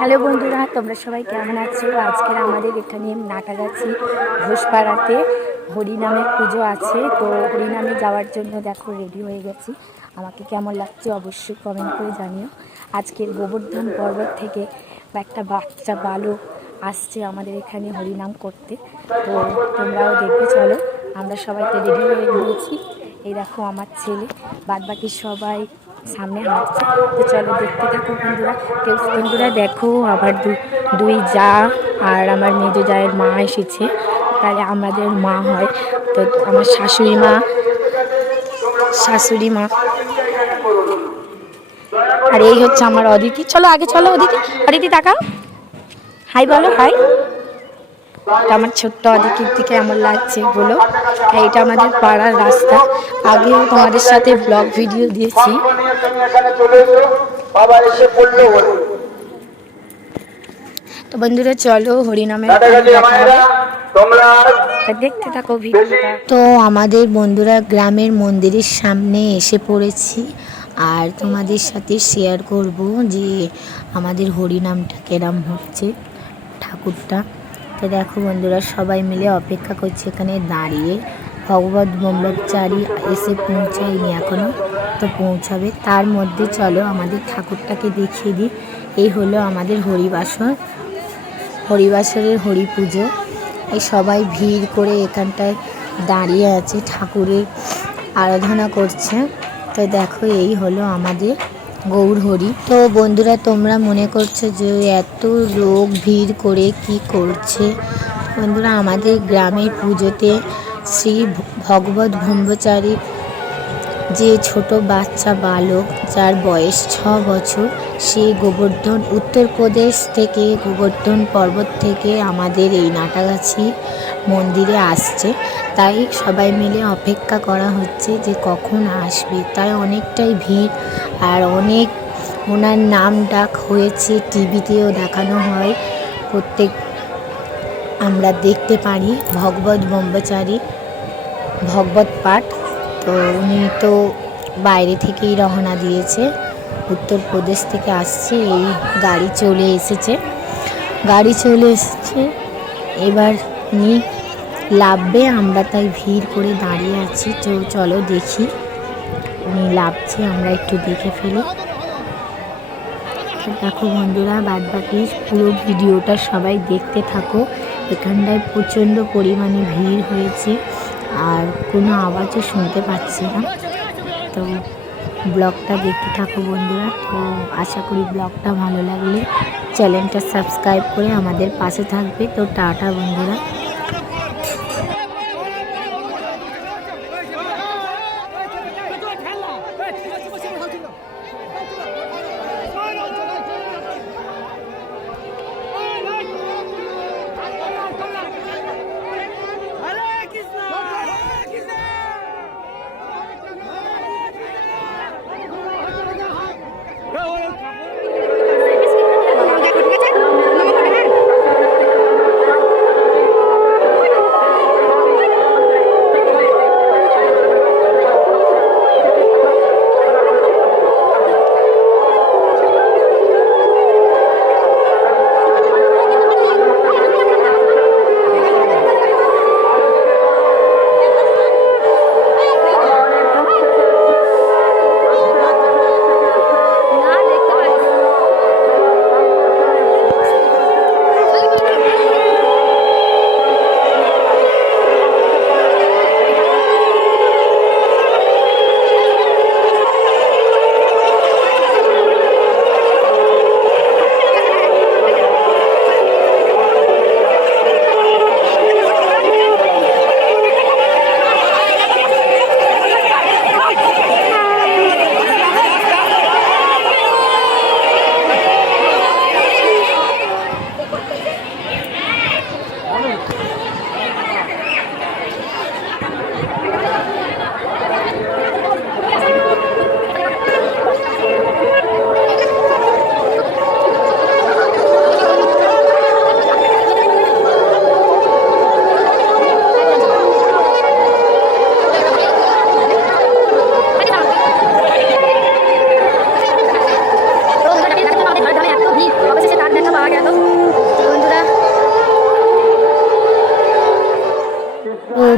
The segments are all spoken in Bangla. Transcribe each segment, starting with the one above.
হ্যালো বন্ধুরা, তোমরা সবাই কেমন আছো? আজকের আমাদের এখানে নাটাগাছি ঘোষপাড়াতে হরিনামের পুজো আছে। তো হরিনামে যাওয়ার জন্য দেখো রেডি হয়ে গেছি। আমাকে কেমন লাগছে অবশ্যই কমেন্ট করে জানিও। আজকের গোবর্ধন পর্বত থেকে একটা বাচ্চা বালক আসছে আমাদের এখানে হরিনাম করতে। তো তোমরাও দেখবে, চলো। আমরা সবাই তো রেডি হয়ে গিয়েছি। এই দেখো আমার ছেলে, বাদবাকি সবাই সামনে হাঁটছে। তো চলো দেখতে থাকো বন্ধুরা। বন্ধুরা দেখো, আবার দুই যা আর আমার মেজো জায়ের মা এসেছে। তাহলে আমাদের মা হয়। তো আমার শাশুড়ি মা আর এই হচ্ছে আমার অদিতি। চলো আগে, চলো অদিতি। অদিতি তাকাও, হাই বলো, হাই। আমার ছোট্ট অদিতির দিকে কেমন লাগছে বলো। এটা আমাদের পাড়ার রাস্তা। আগেও তোমাদের সাথে ব্লগ ভিডিও দিয়েছি। তো বন্ধুরা চলো হরিনামের দেখতে থাকো ভিডিওটা। তো আমাদের বন্ধুরা গ্রামের মন্দিরের সামনে এসে পড়েছি। আর তোমাদের সাথে শেয়ার করব যে আমাদের হরিনামটা কেরাম হচ্ছে, ঠাকুরটা। তো দেখো বন্ধুরা, সবাই মিলে অপেক্ষা করছে এখানে দাঁড়িয়ে। ভগবত ব্রহ্মচারী এসে পৌঁছায়নি এখনও, তো পৌঁছাবে। তার মধ্যে চলো আমাদের ঠাকুরটাকে দেখিয়ে দিই। এই হলো আমাদের হরিবাসরের হরি পুজো। এই সবাই ভিড় করে এখানটায় দাঁড়িয়ে আছে, ঠাকুরের আরাধনা করছে। তো দেখো এই হলো আমাদের গৌর হরি। তো বন্ধুরা তোমরা মনে করছো যে এত লোক ভিড় করে কি করছে। বন্ধুরা আমাদের গ্রামের পুজোতে শ্রী ভগবত ব্রহ্মচারী, যে ছোট বাচ্চা বালক যার বয়স 6 বছর, সে গোবর্ধন উত্তরপ্রদেশ থেকে গোবর্ধন পর্বত থেকে আমাদের এই নাটাগাছি মন্দিরে আসছে। তাই সবাই মিলে অপেক্ষা করা হচ্ছে যে কখন আসবে। তাই অনেকটাই ভিড়। আর অনেক ওনার নাম ডাক হয়েছে, টিভিতেও দেখানো হয়, প্রত্যেক আমরা দেখতে পারি ভগবত ব্রহ্মচারী ভগবত পাঠ। তো উনি তো বাইরে থেকেই রওনা দিয়েছে, উত্তরপ্রদেশ থেকে আসছে। এই গাড়ি চলে এসেছে, এবার উনি লাভবে। আমরা তাই ভিড় করে দাঁড়িয়ে আছি। তো চলো দেখি উনি লাভছে, আমরা একটু দেখে ফেলি। দেখো বন্ধুরা, বাদবাকি পুরো ভিডিওটা সবাই দেখতে থাকো। এখানটায় প্রচণ্ড পরিমাণে ভিড় হয়েছে আর কোনো আওয়াজও শুনতে পাচ্ছি না। তো ব্লগটা দেখতে থাকো বন্ধুরা। তো আশা করি ব্লগটা ভালো লাগলে চ্যানেলটা সাবস্ক্রাইব করে আমাদের পাশে থাকবে। তো টাটা বন্ধুরা।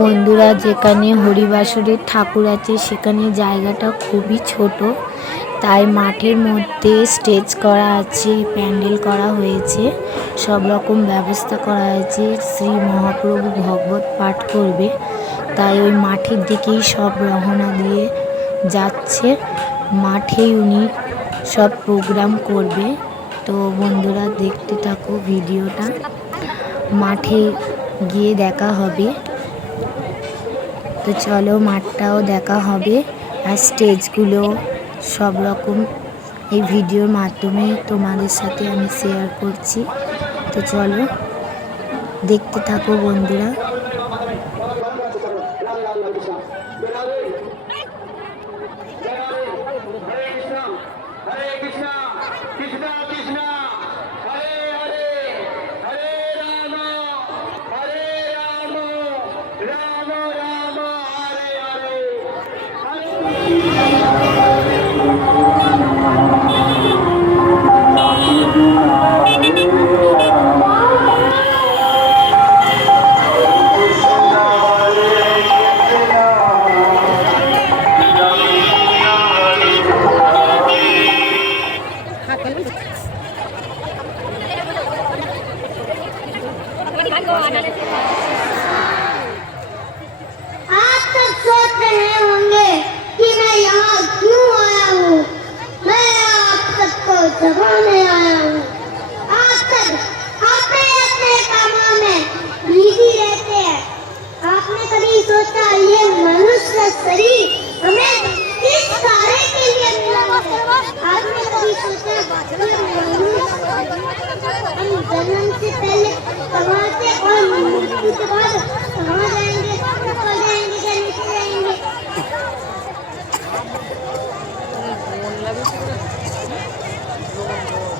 বন্ধুরা, যেখানে হরিবাসরের ঠাকুর আছে সেখানে জায়গাটা খুবই ছোট, তাই মাঠের মধ্যে স্টেজ করা আছে, প্যান্ডেল করা হয়েছে, সব রকম ব্যবস্থা করা হয়েছে। শ্রী মহাপ্রভু ভগবত পাঠ করবে, তাই ওই মাঠের দিকেই সব রওনা দিয়ে যাচ্ছে। মাঠেই উনি সব প্রোগ্রাম করবে। তো বন্ধুরা দেখতে থাকো ভিডিওটা, মাঠে গিয়ে দেখা হবে। তো চলো মাঠটাও দেখা হবে আর স্টেজগুলো সব রকম এই ভিডিওর মাধ্যমে তোমাদের সাথে আমি শেয়ার করছি। তো চলো দেখতে থাকো বন্ধুরা। आप सब सोच रहे होंगे कि मैं यहाँ क्यों आया हूँ। मैं आप सबको जगाने आया हूँ। आप सब अपने अपने कामों में बिजी रहते हैं। आपने कभी सोचा ये मनुष्य शरीर हमें किस कार्य के लिए मिला है? आपने कभी सोचा हम जन्म से पहले कहाँ से और मृत्यु के बाद कहाँ जाएंगे, ऊपर जाएंगे या नीचे जाएंगे?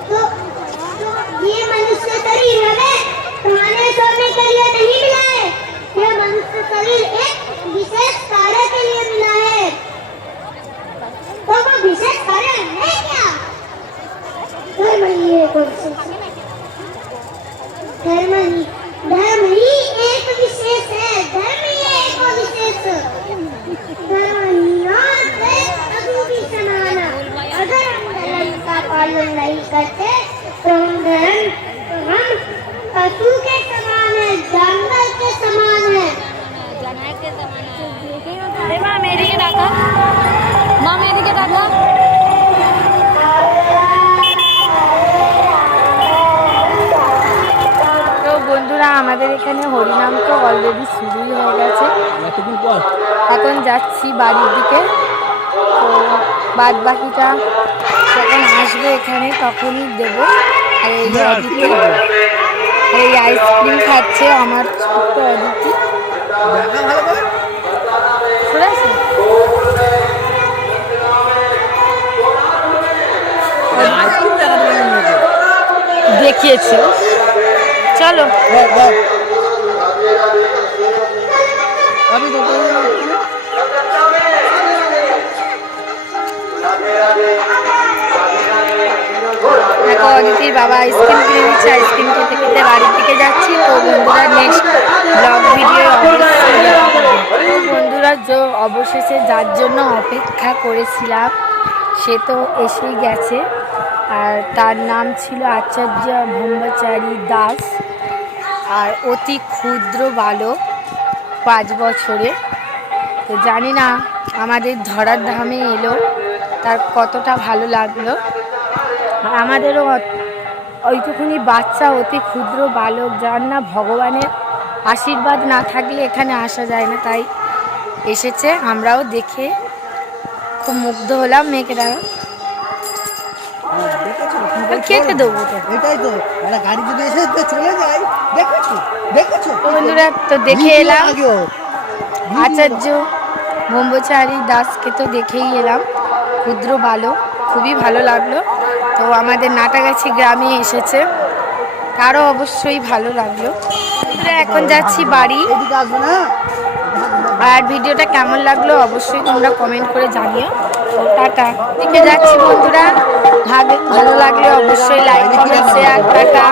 तो ये मनुष्य शरीर हमें खाने सोने के लिए नहीं मिला है। यह मनुष्य शरीर एक विशेष कार्य के लिए मिला है। तो वो विशेष कार्य है क्या? धर्म ही एक विशेष है। धर्म ही एक विशेष। धर्म नियम से कभी भी समान। अगर हम धर्म का पालन नहीं करते तो हम पशु के समान है, जानवर के समान है। माँ मेरी के टाका, माँ मेरी के टाका। তো বন্ধুরা, আমাদের এখানে হরিনাম তো অলরেডি শুরুই হয়ে গেছে। এখন যাচ্ছি বাড়ির দিকে। তো বাদ বাকিটা যখন আসবে এখানে তখনই দেবো। আর এই অদিতি, এই আইসক্রিম খাচ্ছে আমার ছোট্ট অদিতি। শুনেছো? দেখিয়েছে। চলো দেখো, অদিতির বাবা আইসক্রিম কিনে দিচ্ছে। আইসক্রিম খেতে খেতে বাড়ির দিকে যাচ্ছি। তো বন্ধুরা নেক্সট ব্লগ ভিডিও বন্ধুরা অবশেষে যার জন্য অপেক্ষা করেছিলাম সে তো এসেই গেছে। আর তার নাম ছিল আচার্য ব্রহ্মচারী দাস। আর অতি ক্ষুদ্র বালক, 5 বছরে। তো জানি না আমাদের ধরার ধামে এলো তার কতটা ভালো লাগলো। আমাদেরও ওইটুকুনি বাচ্চা, অতি ক্ষুদ্র বালক, যার না ভগবানের আশীর্বাদ না থাকলে এখানে আসা যায় না, তাই এসেছে। আমরাও দেখে খুব মুগ্ধ হলাম। মেয়েকে দাঁড়া খেতে দেবো তো, এটাই তো একটা গাড়ি যদি এসে চলে যায়। দেখেছো বন্ধুরা, তো দেখে এলাম আচার্য ব্রহ্মচারী দাসকে, তো দেখেই এলাম। ক্ষুদ্র বালক, খুবই ভালো লাগলো। তো আমাদের নাটাগাছি গ্রামে এসেছে, তারও অবশ্যই ভালো লাগলো। এখন যাচ্ছি বাড়ি। আর ভিডিওটা কেমন লাগলো অবশ্যই তোমরা কমেন্ট করে জানিও। টাটা, দিকে যাচ্ছি বন্ধুরা। ভালো লাগলে অবশ্যই লাইক, কমেন্ট, শেয়ার। টাটা।